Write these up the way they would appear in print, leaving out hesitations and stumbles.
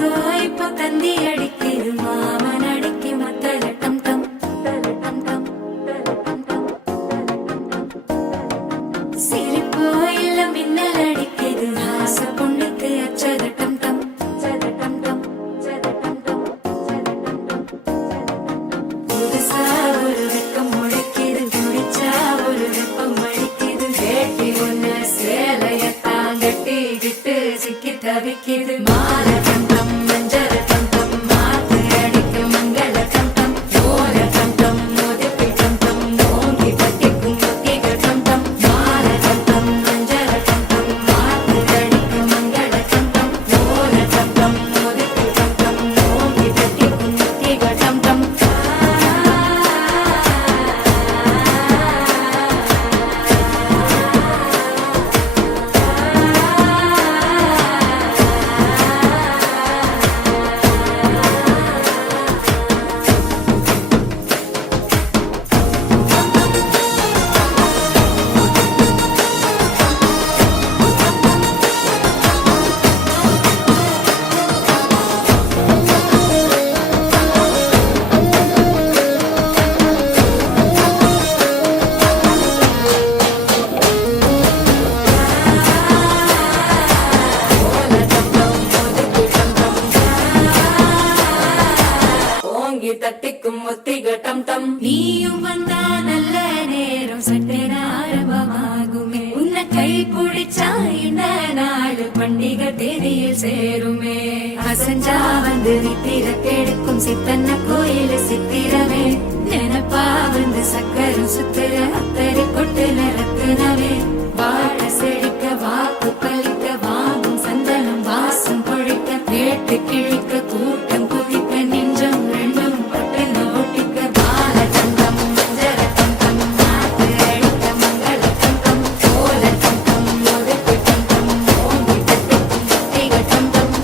இப்போ தந்தி அடிக்குது மாமன் அடிக்கு மத்தல டம் டம் டம் டம். சிரிப்போ இல்ல மின்னல் அடிக்குது ஆசை பொண்ணுக்கு அச்சத டம் டம் டம் டம். புதுசா ஒரு வெக்கம் முளைக்குது குடிச்சா ஒரு வெப்பம் அடிக்குது வேட்டி ஒண்ணு சேலையத்தான் கட்டிக்கிட்டு சிக்கி தவிக்குது மாலை டம் டம் மஞ்சள் டம் டம் மாத்து அடிக்க மங்கள டம் டம் ஓர டம் டம் மோதிப்பி டம் டம் ஓங்கி பட்டிக்கும் ஒத்திக டம் டம் மாலை டம் டம் மஞ்சள் டம் டம் மாத்து அடிக்க மங்கள டம் டம் ஓர டம் டம் மோதிப்பி டம் டம் ஓங்கி பட்டிக்கும் ஒத்திக டம் டம். ஓங்கி தட்டிக்கும் ஒத்திக டம் டம். நீயும் வந்தா நல்ல நேரம் சட்டென ஆரம்பமாகுமே உன்னை கை பிடிச்சா இந்த நாடு பண்டிகை தேதியில் சேருமே அசஞ்சா வந்து நித்திர கெடுக்கும் சித்தன்ன கோயில் சித்திரமே நினப்பா வந்து சக்கரம் சுத்துற அத்தரி கொட்டுல ரத்தினவே வாழ செழிக்க வாக்கு பலிக்க வாங்கும் சந்தனம் வாசம் பொழிக்க கேட்டு கிழிக்க கூட்டம் குதிக்க நெஞ்சம் ரெண்டும் பட்டுல ஒட்டிக்க பால தங்கம் மஞ்சள் தங்கம் மாத்து அடிக்க மங்கள தங்கம் கோல தங்கம் ஒதுக்கு தங்கம் ஓங்கி தட்டிக்கும் ஒத்திக தங்கம்.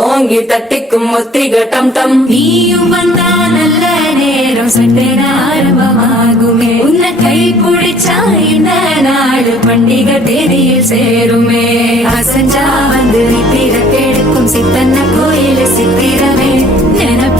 ஓங்கி தட்டிக்கும் ஒத்திக டம் டம். நீயும் வந்தா நல்ல நேரம் சட்டென ஆரம்பமாகுமே உன்னை கை பிடிச்சா இந்த நாடு பண்டிகை தேதியில் சேருமே அசஞ்சா வந்து நித்திர கெடுக்கும் சித்தன்ன கோயில் சித்திரமே நினப்ப